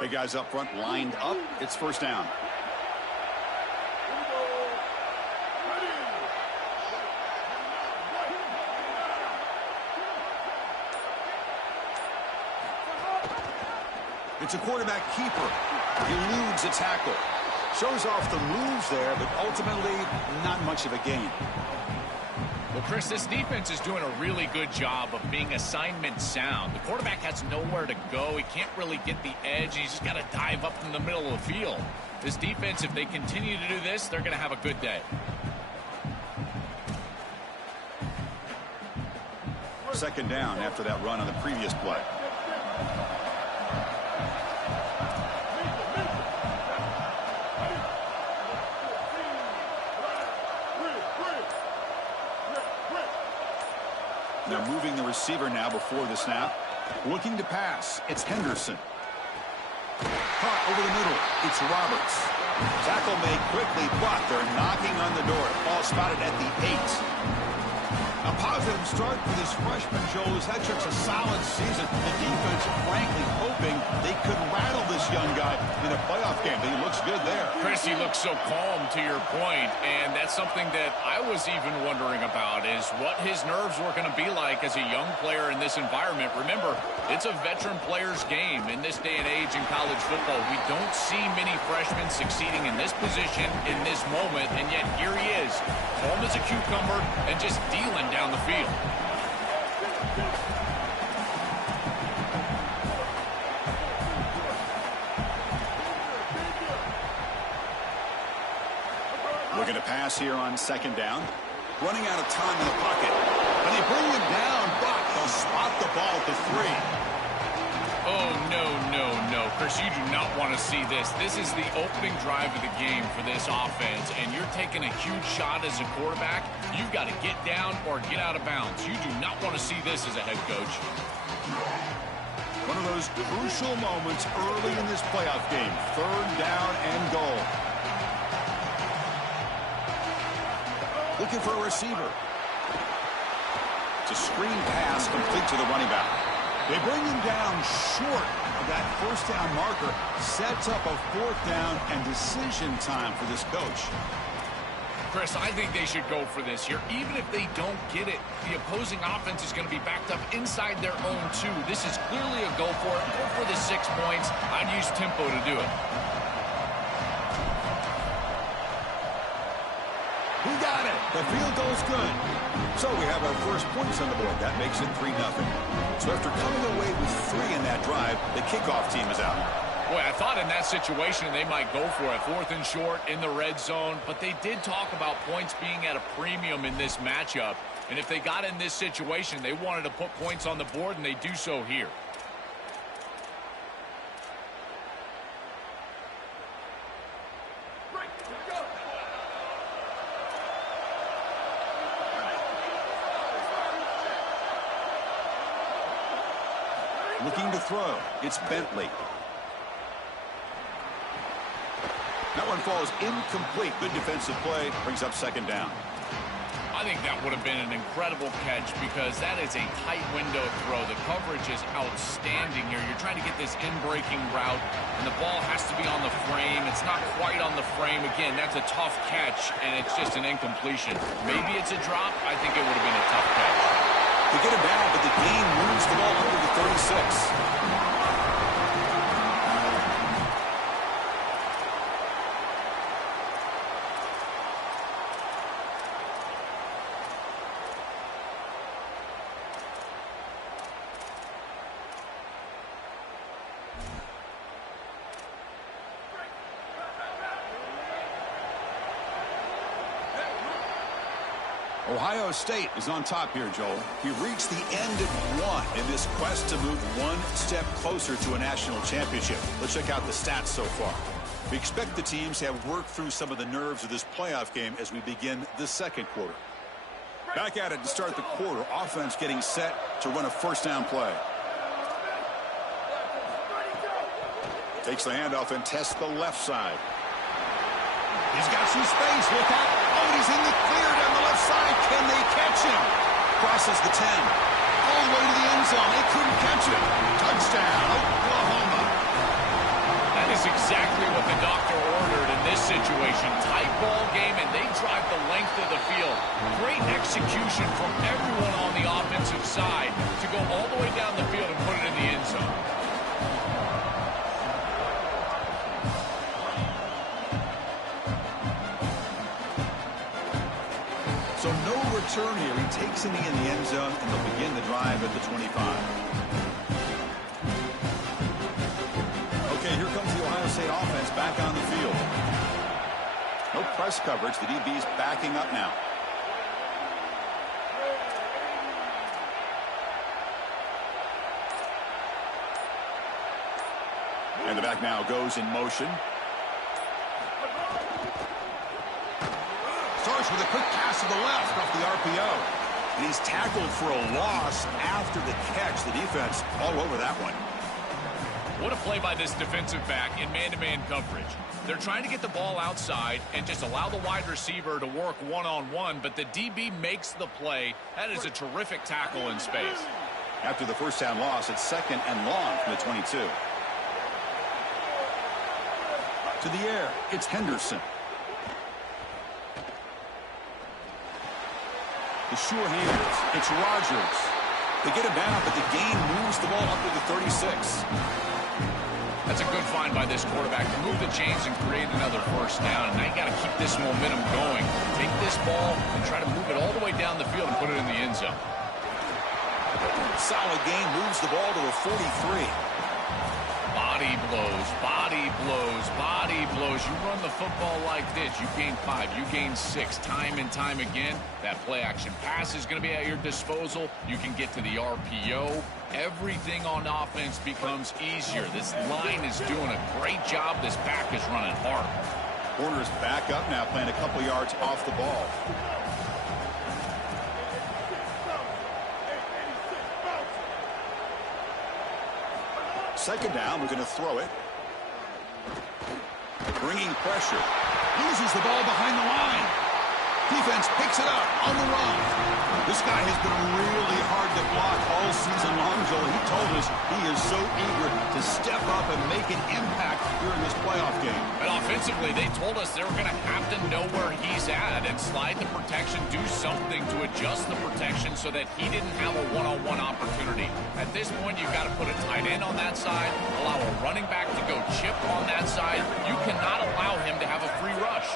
Hey, guys up front lined up. It's first down. It's a quarterback keeper. Eludes a tackle. Shows off the moves there, but ultimately not much of a gain. Well, Chris, this defense is doing a really good job of being assignment sound. The quarterback has nowhere to go. He can't really get the edge. He's just got to dive up in the middle of the field. This defense, if they continue to do this, they're going to have a good day. Second down after that run on the previous play. They're moving the receiver now before the snap. Looking to pass. It's Henderson. Caught over the middle. It's Roberts. Tackle made quickly, but they're knocking on the door. Ball spotted at the 8. A positive start for this freshman, Joel, who's had such a solid season. The defense, frankly, hoping they could rattle this young guy in a playoff game. But he looks good there. Chris, he looks so calm, to your point, and that's something that I was even wondering about, is what his nerves were going to be like as a young player in this environment. Remember, it's a veteran player's game in this day and age in college football. We don't see many freshmen succeeding in this position in this moment, and yet here he is, calm as a cucumber and just dealing down the field. Looking to pass here on second down. Running out of time in the pocket. And they bring him down, but they'll spot the ball at the 3. Oh, no, no, no. Chris, you do not want to see this. This is the opening drive of the game for this offense, and you're taking a huge shot as a quarterback. You've got to get down or get out of bounds. You do not want to see this as a head coach. One of those crucial moments early in this playoff game. Third down and goal. Looking for a receiver. It's a screen pass complete to the running back. They bring him down short of that first down marker. Sets up a fourth down and decision time for this coach. Chris, I think they should go for this here. Even if they don't get it, the opposing offense is going to be backed up inside their own 2. This is clearly a go for it. Go for the 6 points. I'd use tempo to do it. He got it. The field goal's good. So we have our first points on the board. That makes it 3-0. So after coming away with 3 in that drive, the kickoff team is out. Boy, I thought in that situation they might go for it. 4th and short in the red zone. But they did talk about points being at a premium in this matchup. And if they got in this situation, they wanted to put points on the board, and they do so here. Looking to throw. It's Bentley. That one falls incomplete. Good defensive play. Brings up second down. I think that would have been an incredible catch because that is a tight window throw. The coverage is outstanding here. You're trying to get this in-breaking route, and the ball has to be on the frame. It's not quite on the frame. Again, that's a tough catch, and it's just an incompletion. Maybe it's a drop. I think it would have been a tough catch. They get him down, but the game moves the ball under the 36. Ohio State is on top here, Joel. He reached the end of 1 in this quest to move 1 step closer to a national championship. Let's check out the stats so far. We expect the teams to have worked through some of the nerves of this playoff game as we begin the second quarter. Back at it to start the quarter. Offense getting set to run a first down play. Takes the handoff and tests the left side. He's got some space. Look out. Oh, he's in the clear down the left side. Can they catch him? Crosses the 10. All the way to the end zone. They couldn't catch him. Touchdown, Oklahoma. left of the field. Great execution from everyone on the offensive side to go all the way down the field and put it in the end zone. So no return here. He takes a knee in the end zone, and they'll begin the drive at the 25. Okay, here comes the Ohio State offense back on the field. No press coverage. The DB's backing up now. And the back now goes in motion. Starts with a quick pass to the left off the RPO. And he's tackled for a loss after the catch. The defense all over that one. What a play by this defensive back in man-to-man coverage. They're trying to get the ball outside and just allow the wide receiver to work one-on-one, but the DB makes the play. That is a terrific tackle in space. After the first down loss, it's 2nd and long from the 22. To the air, it's Henderson. The sure handers, it's Rodgers. They get him down, but the gain moves the ball up to the 36. That's a good find by this quarterback to move the chains and create another first down. And now you got to keep this momentum going. Take this ball and try to move it all the way down the field and put it in the end zone. Solid gain, moves the ball to the 43. Body blows, body blows, body blows. You run the football like this, you gain 5, you gain 6, time and time again. That play action pass is going to be at your disposal. You can get to the RPO. Everything on offense becomes easier. This line is doing a great job. This back is running hard. Corner's back up now, playing a couple yards off the ball. Second down, we're going to throw it. Bringing pressure. Loses the ball behind the line. Defense picks it up on the run. This guy has been really hard to block all season long, Joel. He told us he is so eager to step up and make an impact here in this playoff game. And offensively, they told us they were going to have to know where he's at and slide the protection, do something to adjust the protection so that he didn't have a one-on-one opportunity. At this point, you've got to put a tight end on that side, allow a running back to go chip on that side. You cannot allow him to have a free rush.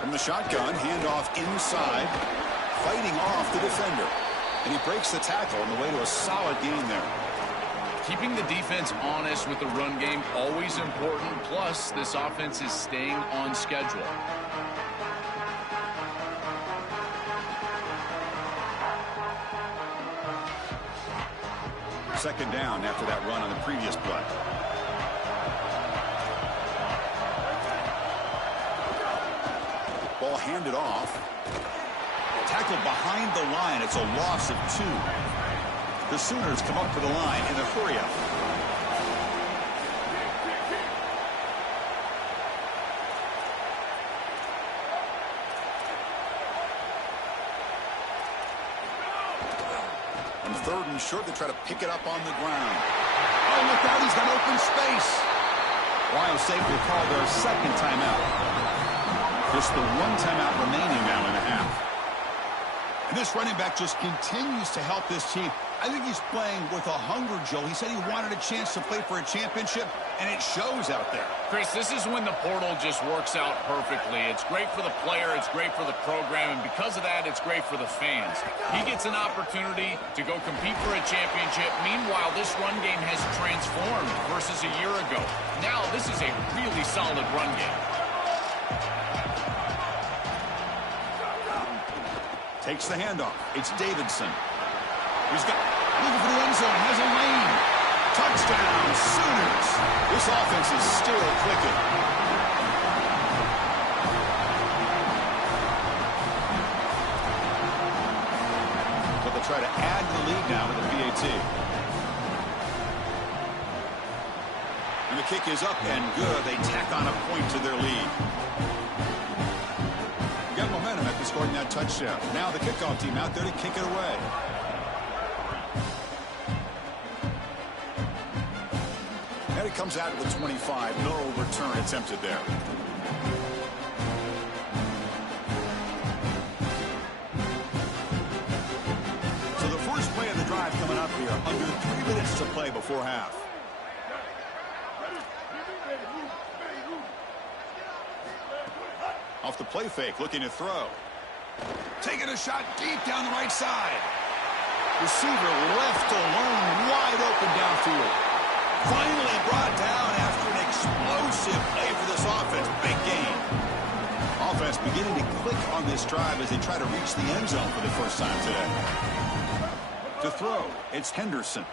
From the shotgun, handoff inside, fighting off the defender. And he breaks the tackle on the way to a solid gain there. Keeping the defense honest with the run game, always important. Plus, this offense is staying on schedule. Second down after that run on the previous play. Ball handed off. Tackled behind the line. It's a loss of 2. The Sooners come up to the line in a hurry-up. On 3rd and short, they try to pick it up on the ground. Oh, look out. He's got open space. Ohio State will call their second timeout. Just the one timeout remaining now in the half. And this running back just continues to help this team. I think he's playing with a hunger, Joe. He said he wanted a chance to play for a championship, and it shows out there. Chris, this is when the portal just works out perfectly. It's great for the player, it's great for the program, and because of that, it's great for the fans. He gets an opportunity to go compete for a championship. Meanwhile, this run game has transformed versus a year ago. Now, this is a really solid run game. Takes the handoff. It's Davidson. He's got looking for the end zone. Has a lane. Touchdown, Sooners. This offense is still clicking. But they'll try to add to the lead now with the PAT. And the kick is up and good. They tack on a point to their lead. Got momentum after scoring that touchdown. Now the kickoff team out there to kick it away. And it comes out to the 25. No return attempted there. So the first play of the drive coming up here. Under 3 minutes to play before half. Off the play fake, looking to throw. Taking a shot deep down the right side. Receiver left alone, wide open downfield. Finally brought down after an explosive play for this offense. Big gain. Offense beginning to click on this drive as they try to reach the end zone for the first time today. To throw, it's Henderson.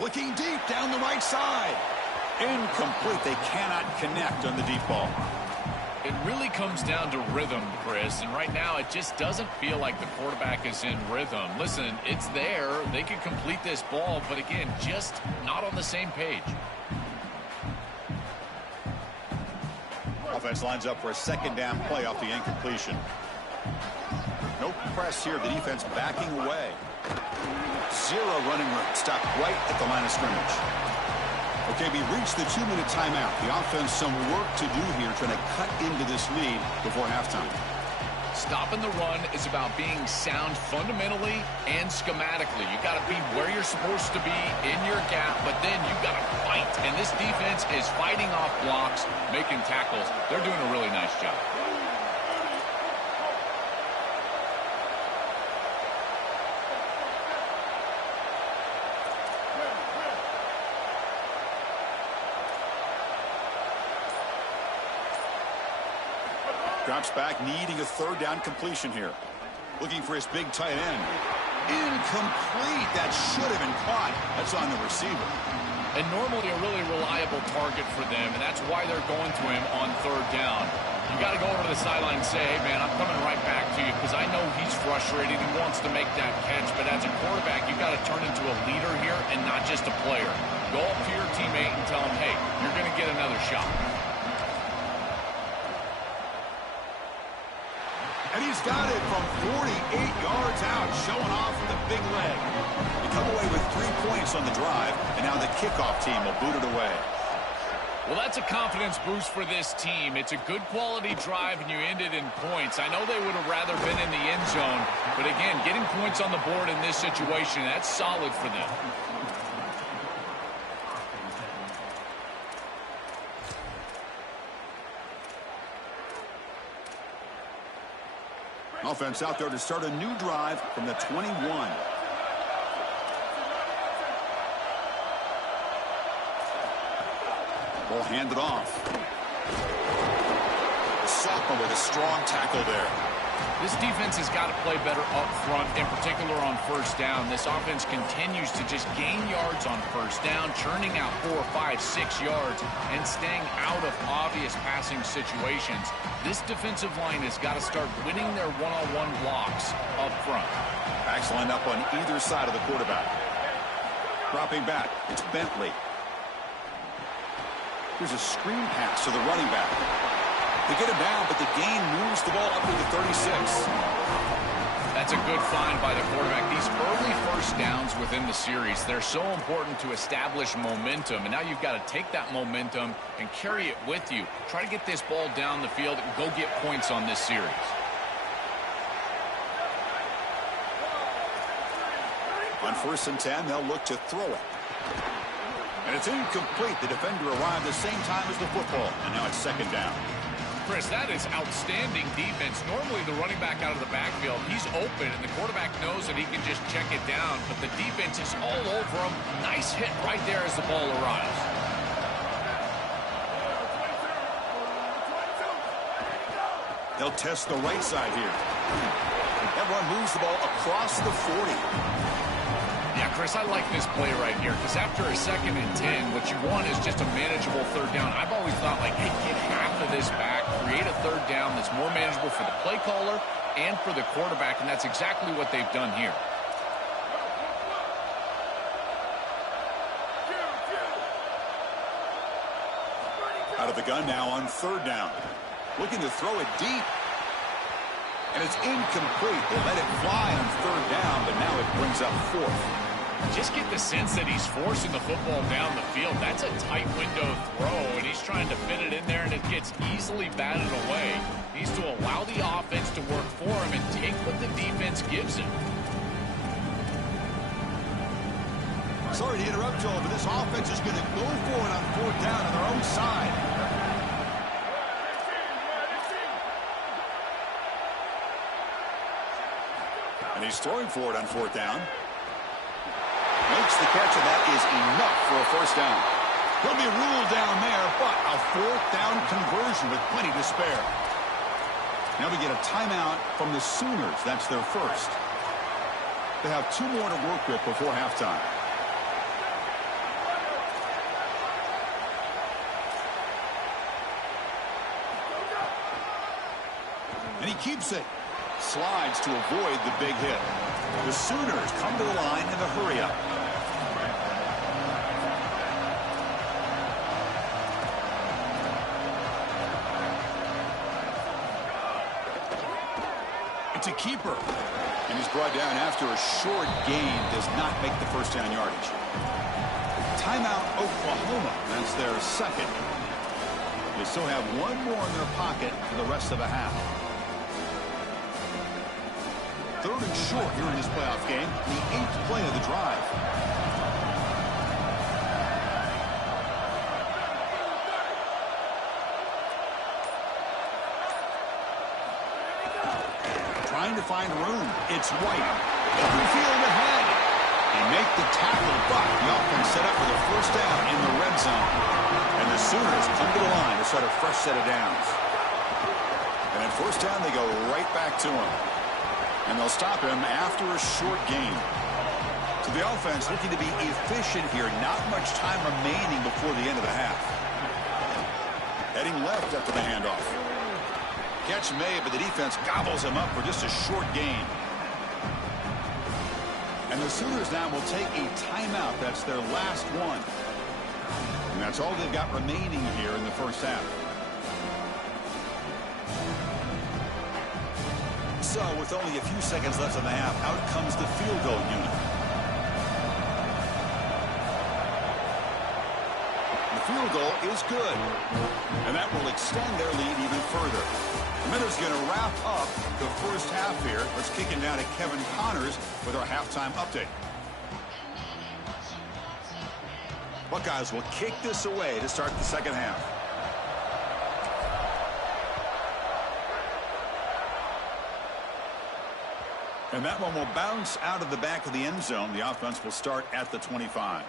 Looking deep down the right side. Incomplete. They cannot connect on the deep ball. It really comes down to rhythm, Chris, and right now it just doesn't feel like the quarterback is in rhythm. Listen, it's there. They can complete this ball, but again, just not on the same page. Offense lines up for a second down play off the incompletion. No press here. The defense backing away. Zero running room. Stopped right at the line of scrimmage. Okay, we reached the 2-minute timeout. The offense some work to do here trying to cut into this lead before halftime. Stopping the run is about being sound fundamentally and schematically. You got to be where you're supposed to be in your gap, but then you got to fight. And this defense is fighting off blocks, making tackles. They're doing a really nice job. Drops back, needing a third down completion here. Looking for his big tight end. Incomplete. That should have been caught. That's on the receiver. And normally a really reliable target for them, and that's why they're going to him on third down. You got to go over to the sideline and say, hey, man, I'm coming right back to you because I know he's frustrated. He wants to make that catch, but as a quarterback, you got to turn into a leader here and not just a player. Go up to your teammate and tell him, hey, you're going to get another shot. And he's got it from 48 yards out, showing off with a big leg. They come away with 3 points on the drive, and now the kickoff team will boot it away. Well, that's a confidence boost for this team. It's a good quality drive, and you ended in points. I know they would have rather been in the end zone, but again, getting points on the board in this situation, that's solid for them. Offense out there to start a new drive from the 21. Ball handed off. Sophomore with a strong tackle there. This defense has got to play better up front, in particular on first down. This offense continues to just gain yards on first down, churning out 4, 5, 6 yards, and staying out of obvious passing situations. This defensive line has got to start winning their one-on-one blocks up front. Backs lined up on either side of the quarterback. Dropping back, it's Bentley. Here's a screen pass to the running back. They get him down, but the gain moves the ball up to the 36. That's a good find by the quarterback. These early first downs within the series, they're so important to establish momentum. And now you've got to take that momentum and carry it with you. Try to get this ball down the field and go get points on this series. On 1st and 10, they'll look to throw it. And it's incomplete. The defender arrived the same time as the football. And now it's 2nd down. Chris, that is outstanding defense. Normally the running back out of the backfield, he's open, and the quarterback knows that he can just check it down. But the defense is all over him. Nice hit right there as the ball arrives. They'll test the right side here. That run moves the ball across the 40. Yeah, Chris, I like this play right here because after a 2nd and 10, what you want is just a manageable third down. I've always thought, like, hey, get half of this back, create a third down that's more manageable for the play caller and for the quarterback, and that's exactly what they've done here. Out of the gun now on 3rd down. Looking to throw it deep. And it's incomplete. They let it fly on 3rd down, but now it brings up 4th. Just get the sense that he's forcing the football down the field. That's a tight window throw, and he's trying to fit it in there, and it gets easily batted away. He needs to allow the offense to work for him and take what the defense gives him. Sorry to interrupt, Joel, but this offense is going to go for it on 4th down on their own side. And he's throwing for it on 4th down. Makes the catch, and that is enough for a 1st down. He'll be ruled down there, but a 4th down conversion with plenty to spare. Now we get a timeout from the Sooners. That's their first. They have 2 more to work with before halftime. And he keeps it. Slides to avoid the big hit. The Sooners come to the line in the hurry-up. It's a keeper. And he's brought down after a short gain. Does not make the 1st down yardage. Timeout, Oklahoma. That's their second. They still have 1 more in their pocket for the rest of the half. 3rd and short here in this playoff game. The 8th play of the drive. Trying to find room. It's White. Open field ahead. They make the tackle, but the offense set up for the 1st down in the red zone. And the Sooners come to the line to start a fresh set of downs. And at 1st down, they go right back to him. And they'll stop him after a short gain. So the offense looking to be efficient here. Not much time remaining before the end of the half. Heading left after the handoff. Catch made, but the defense gobbles him up for just a short gain. And the Sooners now will take a timeout. That's their last one. And that's all they've got remaining here in the 1st half. So with only a few seconds left in the half, out comes the field goal unit. The field goal is good. And that will extend their lead even further. The Miners going to wrap up the 1st half here. Let's kick it down to Kevin Connors with our halftime update. Buckeyes will kick this away to start the 2nd half. And that one will bounce out of the back of the end zone. The offense will start at the 25.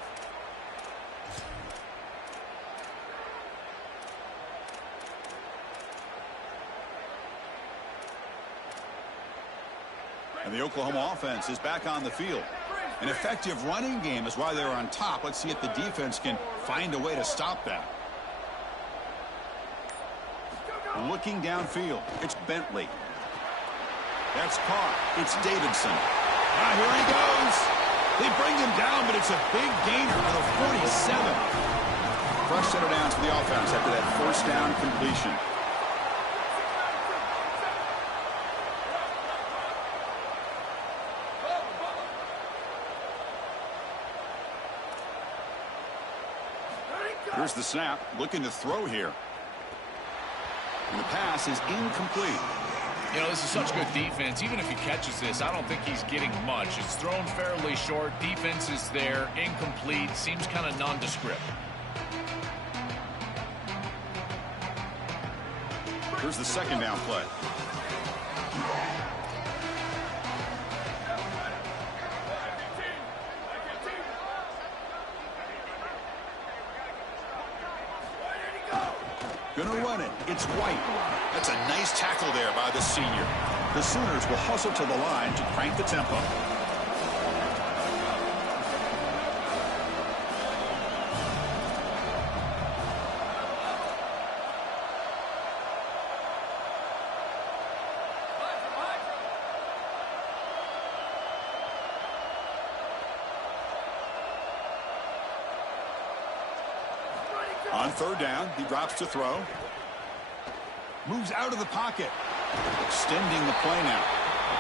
And the Oklahoma offense is back on the field. An effective running game is why they're on top. Let's see if the defense can find a way to stop that. Looking downfield, it's Bentley. That's caught. It's Davidson. Here he goes. They bring him down, but it's a big gainer for the 47. Fresh set of downs for the offense after that 1st down completion. Here's the snap. Looking to throw here. And the pass is incomplete. You know, this is such good defense. Even if he catches this, I don't think he's getting much. It's thrown fairly short. Defense is there. Incomplete. Seems kind of nondescript. Here's the 2nd down play. Gonna run it. It's White. That's a nice tackle there by the senior. The Sooners will hustle to the line to crank the tempo. On 3rd down, he drops to throw. Moves out of the pocket. Extending the play now.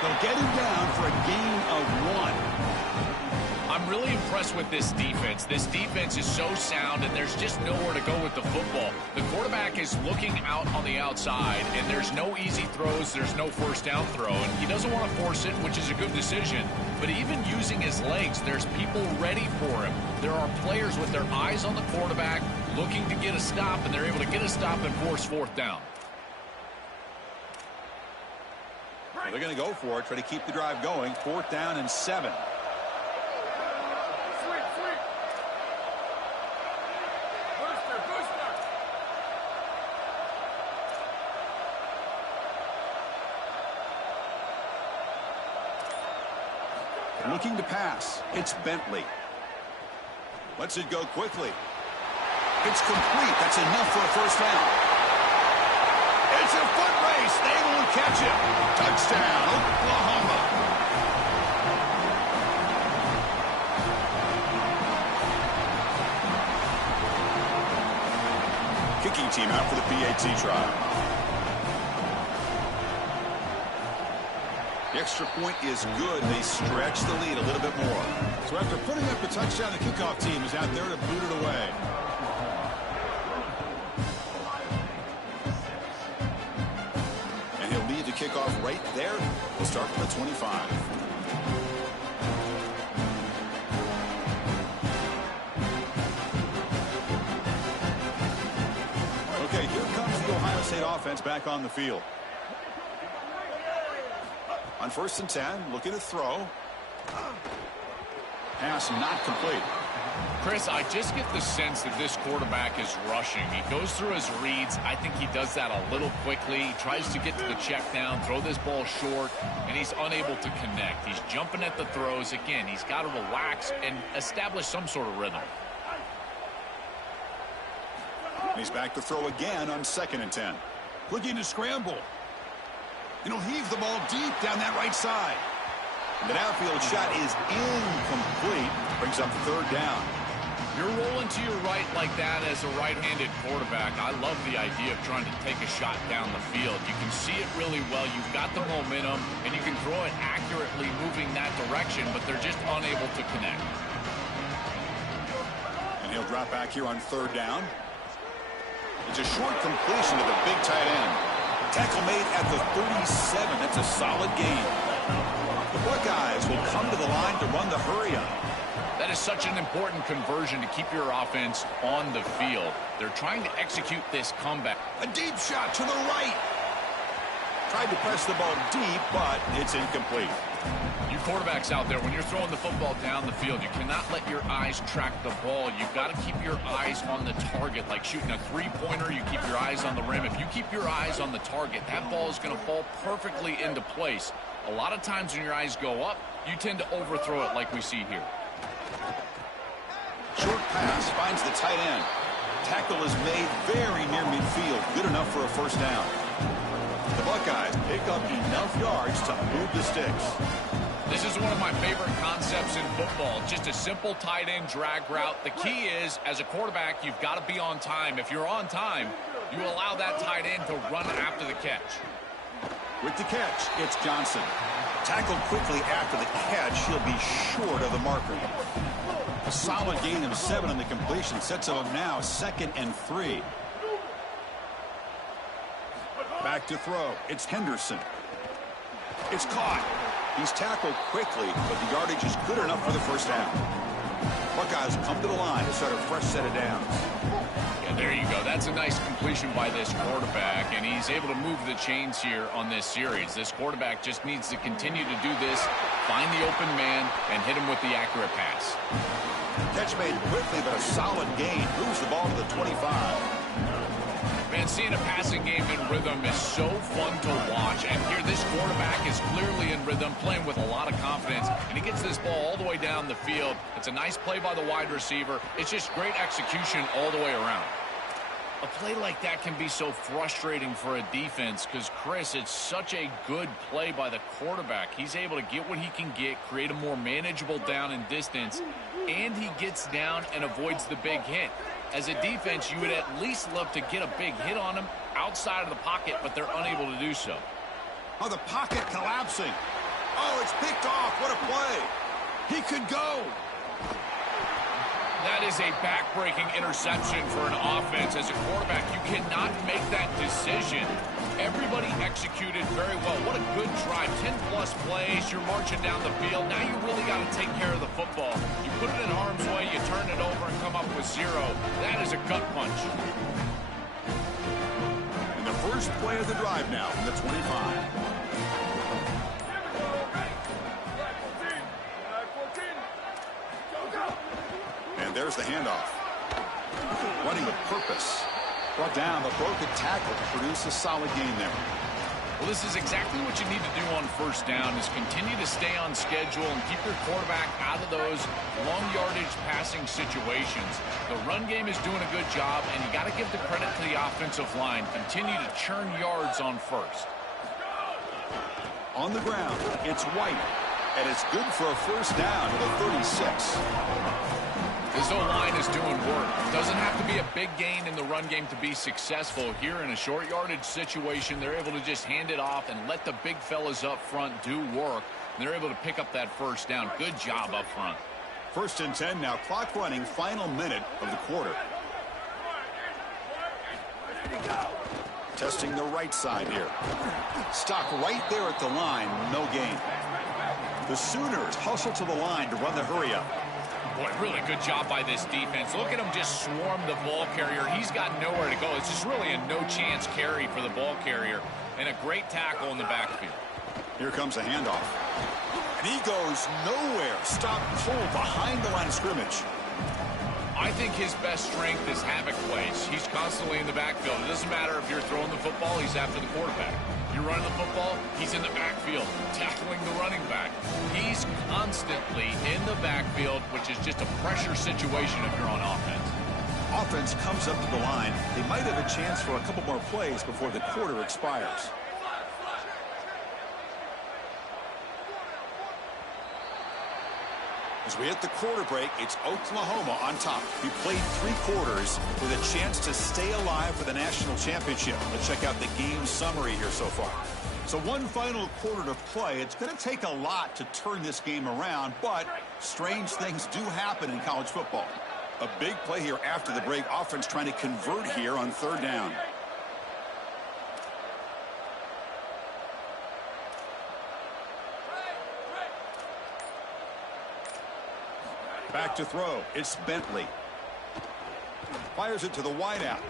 They'll get him down for a gain of 1. I'm really impressed with this defense. This defense is so sound, and there's just nowhere to go with the football. The quarterback is looking out on the outside, and there's no easy throws. There's no first down throw, and he doesn't want to force it, which is a good decision. But even using his legs, there's people ready for him. There are players with their eyes on the quarterback looking to get a stop, and they're able to get a stop and force fourth down. Well, they're going to go for it, try to keep the drive going. 4th down and 7. Looking to pass. It's Bentley. Lets it go quickly. It's complete. That's enough for a first down. It's a foot race. Able to catch it. Touchdown, Oklahoma. Kicking team out for the PAT try. The extra point is good. They stretch the lead a little bit more. So after putting up the touchdown, the kickoff team is out there to boot it away. And he'll lead the kickoff right there. We'll start from the 25. Okay, here comes the Ohio State offense back on the field. On 1st and 10, looking to throw. Pass not complete. Chris, I just get the sense that this quarterback is rushing. He goes through his reads. I think he does that a little quickly. He tries to get to the check down, throw this ball short, and he's unable to connect. He's jumping at the throws. Again, he's got to relax and establish some sort of rhythm. He's back to throw again on 2nd and 10. Looking to scramble. And he'll heave the ball deep down that right side. The downfield shot is incomplete. Brings up 3rd down. You're rolling to your right like that as a right-handed quarterback. I love the idea of trying to take a shot down the field. You can see it really well. You've got the momentum, and you can throw it accurately moving that direction, but they're just unable to connect. And he'll drop back here on 3rd down. It's a short completion to the big tight end. Tackle made at the 37. That's a solid gain. The Buckeyes will come to the line to run the hurry-up. That is such an important conversion to keep your offense on the field. They're trying to execute this comeback. A deep shot to the right. Tried to press the ball deep, but it's incomplete. You quarterbacks out there, when you're throwing the football down the field, you cannot let your eyes track the ball. You've got to keep your eyes on the target. Like shooting a three-pointer, you keep your eyes on the rim. If you keep your eyes on the target, that ball is going to fall perfectly into place. A lot of times when your eyes go up, you tend to overthrow it like we see here. Short pass finds the tight end. Tackle is made very near midfield. Good enough for a first down. The Buckeyes pick up enough yards to move the sticks. This is one of my favorite concepts in football. Just a simple tight end drag route. The key is, as a quarterback, you've got to be on time. If you're on time, you allow that tight end to run after the catch. With the catch, it's Johnson. Tackled quickly after the catch. He'll be short of the marker. A solid gain of 7 on the completion. Sets him up now 2nd and 3. Back to throw. It's Henderson. It's caught. He's tackled quickly, but the yardage is good enough for the first down. Buckeyes come to the line to start a fresh set of downs. Yeah, there you go. That's a nice completion by this quarterback, and he's able to move the chains here on this series. This quarterback just needs to continue to do this, find the open man, and hit him with the accurate pass. Catch made quickly, but a solid gain. Moves the ball to the 25. Man, seeing a passing game in rhythm is so fun to watch. And here, this quarterback is clearly in rhythm, playing with a lot of confidence. And he gets this ball all the way down the field. It's a nice play by the wide receiver. It's just great execution all the way around. A play like that can be so frustrating for a defense because, Chris, it's such a good play by the quarterback. He's able to get what he can get, create a more manageable down and distance, and he gets down and avoids the big hit. As a defense, you would at least love to get a big hit on him outside of the pocket, but they're unable to do so. Oh, the pocket collapsing. Oh, it's picked off. What a play. He could go. That is a back-breaking interception for an offense. As a quarterback, you cannot make that decision. Everybody executed very well. What a good drive. 10-plus plays. You're marching down the field. Now you really got to take care of the football. You put it in harm's way, you turn it over and come up with 0. That is a gut punch. And the first play of the drive now from the 25. And there's the handoff. Running with purpose. Brought down the broken tackle to produce a solid gain there. Well, this is exactly what you need to do on first down is continue to stay on schedule and keep your quarterback out of those long yardage passing situations. The run game is doing a good job, and you got to give the credit to the offensive line. Continue to churn yards on first. On the ground, it's White. And it's good for a first down to the 36. This O-line is doing work. It doesn't have to be a big gain in the run game to be successful. Here in a short yardage situation, they're able to just hand it off and let the big fellas up front do work. And they're able to pick up that first down. Good job up front. 1st and 10 now. Clock running. Final minute of the quarter. Testing the right side here. Stop right there at the line. No gain. The Sooners hustle to the line to run the hurry up. Boy, really good job by this defense. Look at him just swarm the ball carrier. He's got nowhere to go. It's just really a no-chance carry for the ball carrier. And a great tackle in the backfield. Here comes a handoff. And he goes nowhere. Stop pulled behind the line of scrimmage. I think his best strength is havoc plays. He's constantly in the backfield. It doesn't matter if you're throwing the football, he's after the quarterback. You're running the football, he's in the backfield, tackling the running back. He's constantly in the backfield, which is just a pressure situation if you're on offense. Offense comes up to the line. They might have a chance for a couple more plays before the quarter expires. As we hit the quarter break, it's Oklahoma on top. We played 3 quarters with a chance to stay alive for the national championship. Let's check out the game summary here so far. So one final quarter to play. It's going to take a lot to turn this game around, but strange things do happen in college football. A big play here after the break. Offense trying to convert here on 3rd down. Back to throw. It's Bentley. Fires it to the wideout.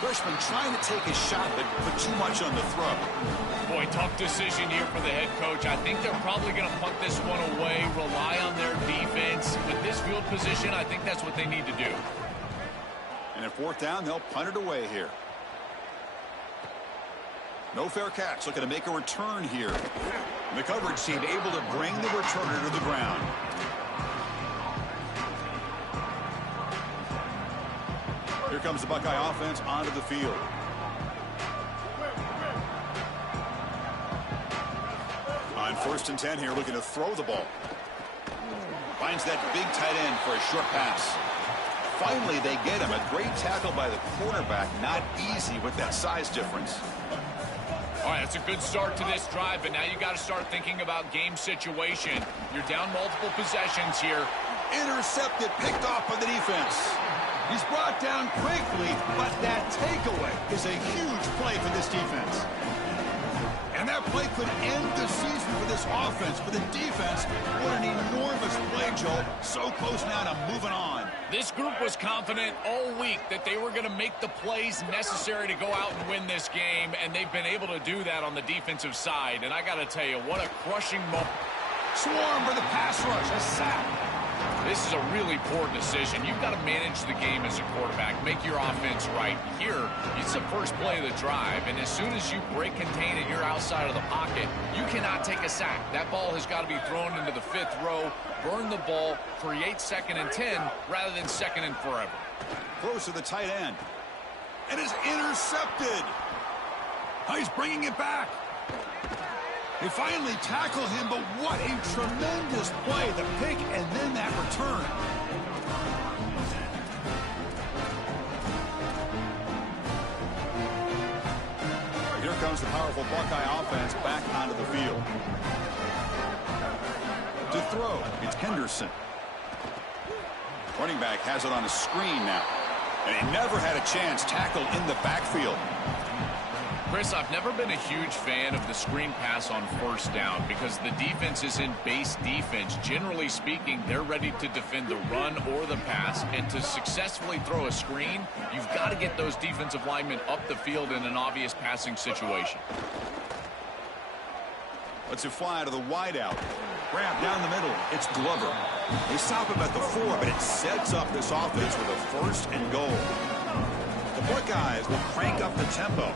Freshman trying to take a shot, but put too much on the throw. Boy, tough decision here for the head coach. I think they're probably going to punt this one away, rely on their defense. With this field position, I think that's what they need to do. And at 4th down, they'll punt it away here. No fair catch. Looking to make a return here. And the coverage team able to bring the returner to the ground. Here comes the Buckeye offense onto the field. On 1st and 10 here, looking to throw the ball. Finds that big tight end for a short pass. Finally, they get him. A great tackle by the quarterback. Not easy with that size difference. All right, that's a good start to this drive, but now you got to start thinking about game situation. You're down multiple possessions here. Intercepted, picked off by the defense. He's brought down quickly, but that takeaway is a huge play for this defense. And that play could end the season for this offense. For the defense, what an enormous play, Joel. So close now to moving on. This group was confident all week that they were going to make the plays necessary to go out and win this game, and they've been able to do that on the defensive side. And I got to tell you, what a crushing moment. Swarm for the pass rush, a sack. This is a really poor decision. You've got to manage the game as a quarterback, make your offense right. Here, it's the first play of the drive, and as soon as you break contain and you're outside of the pocket, you cannot take a sack. That ball has got to be thrown into the 5th row, burn the ball, create 2nd and 10 rather than 2nd and forever. Close to the tight end. And is intercepted. Oh, he's bringing it back. They finally tackle him, but what a tremendous play. The pick and then that return. Here comes the powerful Buckeye offense back onto the field. To throw, it's Henderson. Running back has it on a screen now. And he never had a chance tackled in the backfield. Chris, I've never been a huge fan of the screen pass on first down because the defense is in base defense. Generally speaking, they're ready to defend the run or the pass, and to successfully throw a screen, you've got to get those defensive linemen up the field in an obvious passing situation. Let's it fly to the wideout. Grab down the middle. It's Glover. They stop him at the 4, but it sets up this offense with a 1st and goal. The Buckeyes will crank up the tempo.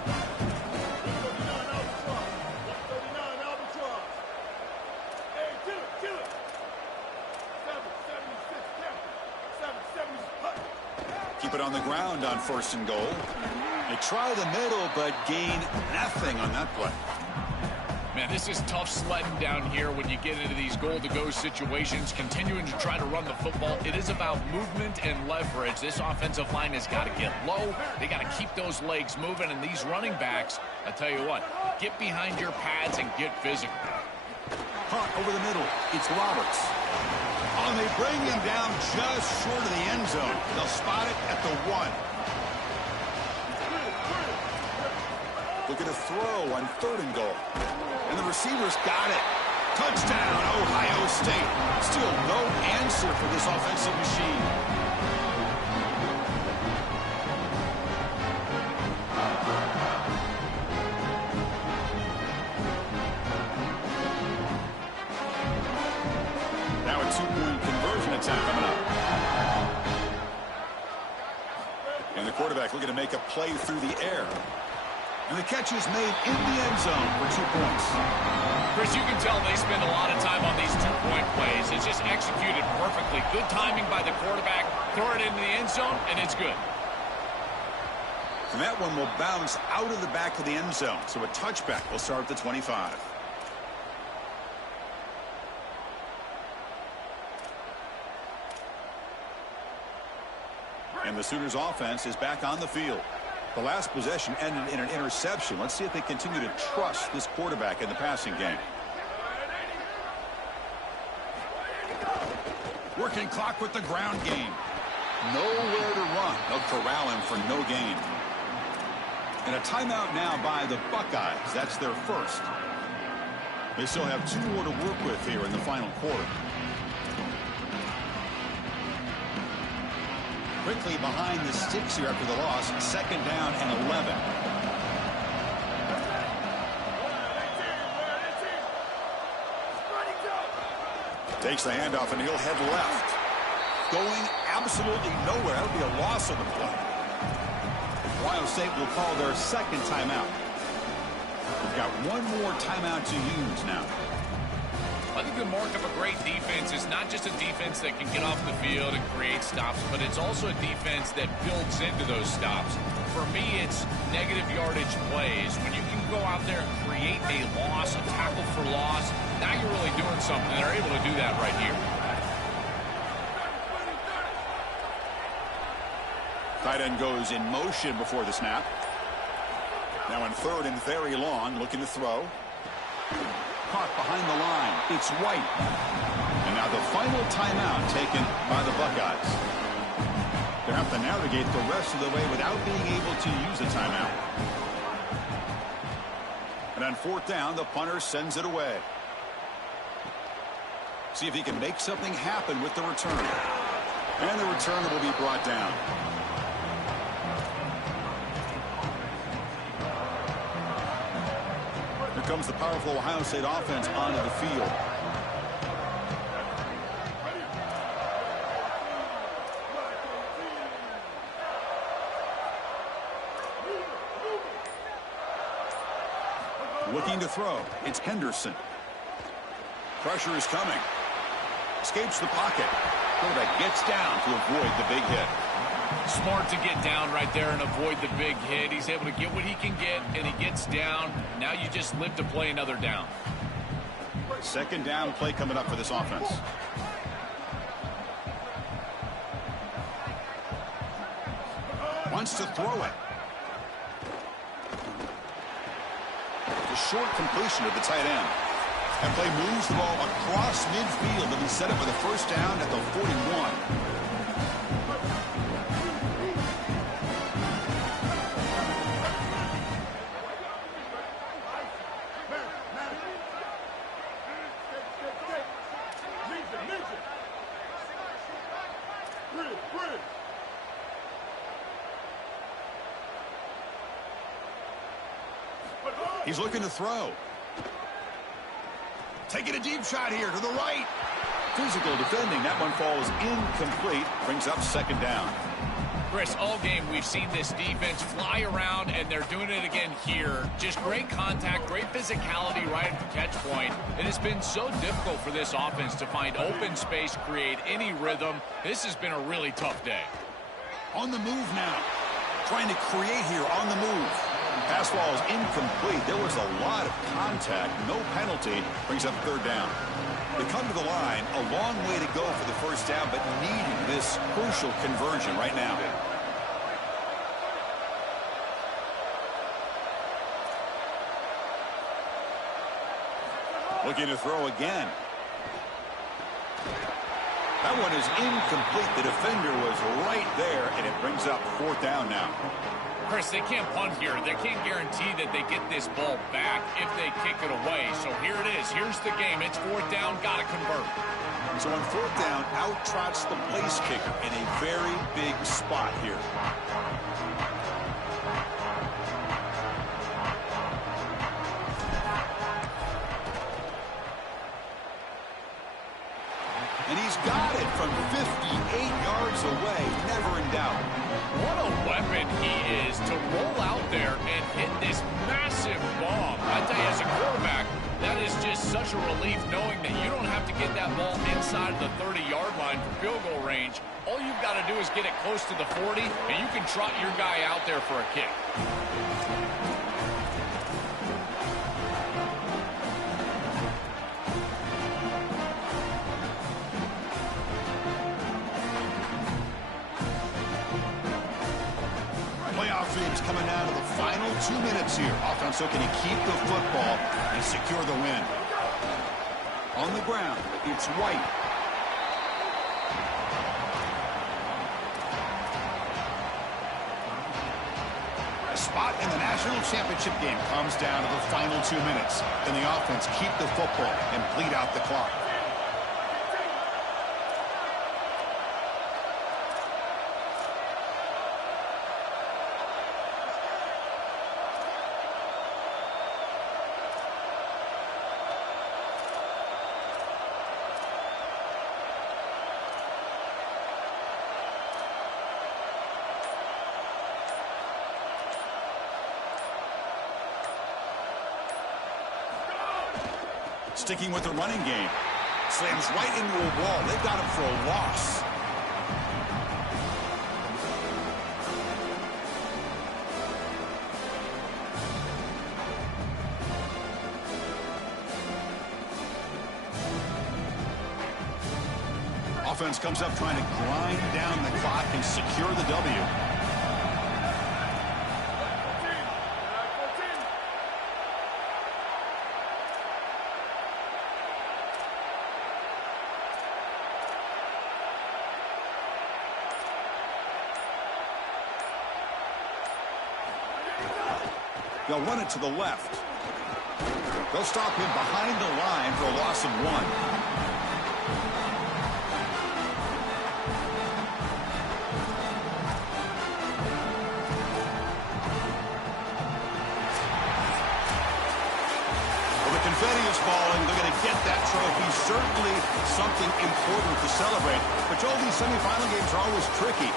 Keep it on the ground on 1st and goal. They try the middle, but gain nothing on that play. Man, this is tough sledding down here when you get into these goal-to-go situations, continuing to try to run the football. It is about movement and leverage. This offensive line has got to get low. They got to keep those legs moving, and these running backs, I tell you what, get behind your pads and get physical. Hunt over the middle. It's Roberts. Oh, and they bring him down just short of the end zone. They'll spot it at the 1. Look at a throw on 3rd and goal. And the receivers got it. Touchdown, Ohio State. Still no answer for this offensive machine. Now a 2-point conversion attempt coming up. And the quarterback looking to make a play through the air. And the catch is made in the end zone for 2 points. Chris, you can tell they spend a lot of time on these 2-point plays. It's just executed perfectly. Good timing by the quarterback. Throw it into the end zone, and it's good. And that one will bounce out of the back of the end zone. So a touchback will start at the 25. And the Sooners offense is back on the field. The last possession ended in an interception. Let's see if they continue to trust this quarterback in the passing game. Working clock with the ground game. Nowhere to run. They'll corral him for no gain. And a timeout now by the Buckeyes. That's their first. They still have 2 more to work with here in the final quarter. Quickly behind the sticks here after the loss. 2nd down and 11. Takes the handoff and he'll head left. Going absolutely nowhere. That would be a loss of the play. Ohio State will call their 2nd timeout. We've got 1 more timeout to use now. I think the mark of a great defense is not just a defense that can get off the field and create stops, but it's also a defense that builds into those stops. For me, it's negative yardage plays. When you can go out there and create a loss, a tackle for loss, now you're really doing something. They're able to do that right here. Tight end goes in motion before the snap. Now in 3rd and very long, looking to throw. Caught behind the line. It's White. And now the final timeout taken by the Buckeyes. They'll have to navigate the rest of the way without being able to use a timeout. And on 4th down, the punter sends it away. See if he can make something happen with the return. And the return will be brought down. Here comes the powerful Ohio State offense onto the field. Looking to throw. It's Henderson. Pressure is coming. Escapes the pocket. Quarterback gets down to avoid the big hit. Smart to get down right there and avoid the big hit. He's able to get what he can get, and he gets down. Now you just live to play another down. 2nd down play coming up for this offense. Wants to throw it. The short completion of the tight end. That play moves the ball across midfield, and he set it for the first down at the 41. He's looking to throw. Taking a deep shot here to the right. Physical defending. That one falls incomplete. Brings up second down. Chris, all game we've seen this defense fly around, and they're doing it again here. Just great contact, great physicality right at the catch point. It has been so difficult for this offense to find open space, create any rhythm. This has been a really tough day. On the move now. Trying to create here on the move. Pass ball is incomplete. There was a lot of contact. No penalty. Brings up third down. They come to the line. A long way to go for the first down, but needing this crucial conversion right now. Looking to throw again. That one is incomplete. The defender was right there, and it brings up fourth down now. Chris, they can't punt here. They can't guarantee that they get this ball back if they kick it away. So here it is. Here's the game. It's fourth down. Got to convert. So on fourth down, out trots the place kicker in a very big spot here. And he's got it from 58 yards away. Never in doubt. What a weapon he is to roll out there and hit this massive bomb. I tell you, as a quarterback, that is just such a relief knowing that you don't have to get that ball inside of the 30-yard line for field goal range. All you've got to do is get it close to the 40, and you can trot your guy out there for a kick. Dreams coming down to the final 2 minutes here. Offense looking to keep the football and secure the win. On the ground, it's White. A spot in the national championship game comes down to the final 2 minutes. Can the offense keep the football and bleed out the clock? Sticking with the running game. Slams right into a wall. They've got him for a loss. Offense comes up trying to grind down the clock and secure the W. They'll run it to the left. They'll stop him behind the line for a loss of 1. Confetti is falling. They're going to get that trophy. Certainly something important to celebrate. But Joel, these semifinal games are always tricky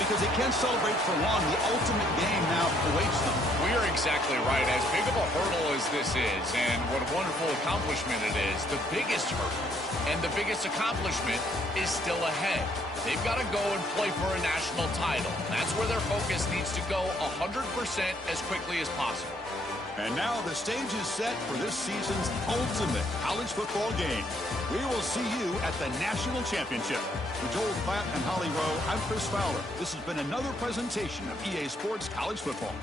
because they can't celebrate for long. The ultimate game now awaits them. We are exactly right. As big of a hurdle as this is, and what a wonderful accomplishment it is, the biggest hurdle and the biggest accomplishment is still ahead. They've got to go and play for a national title. That's where their focus needs to go 100% as quickly as possible. And now the stage is set for this season's ultimate college football game. We will see you at the National Championship. For Joel Klatt and Holly Rowe, I'm Chris Fowler. This has been another presentation of EA Sports College Football.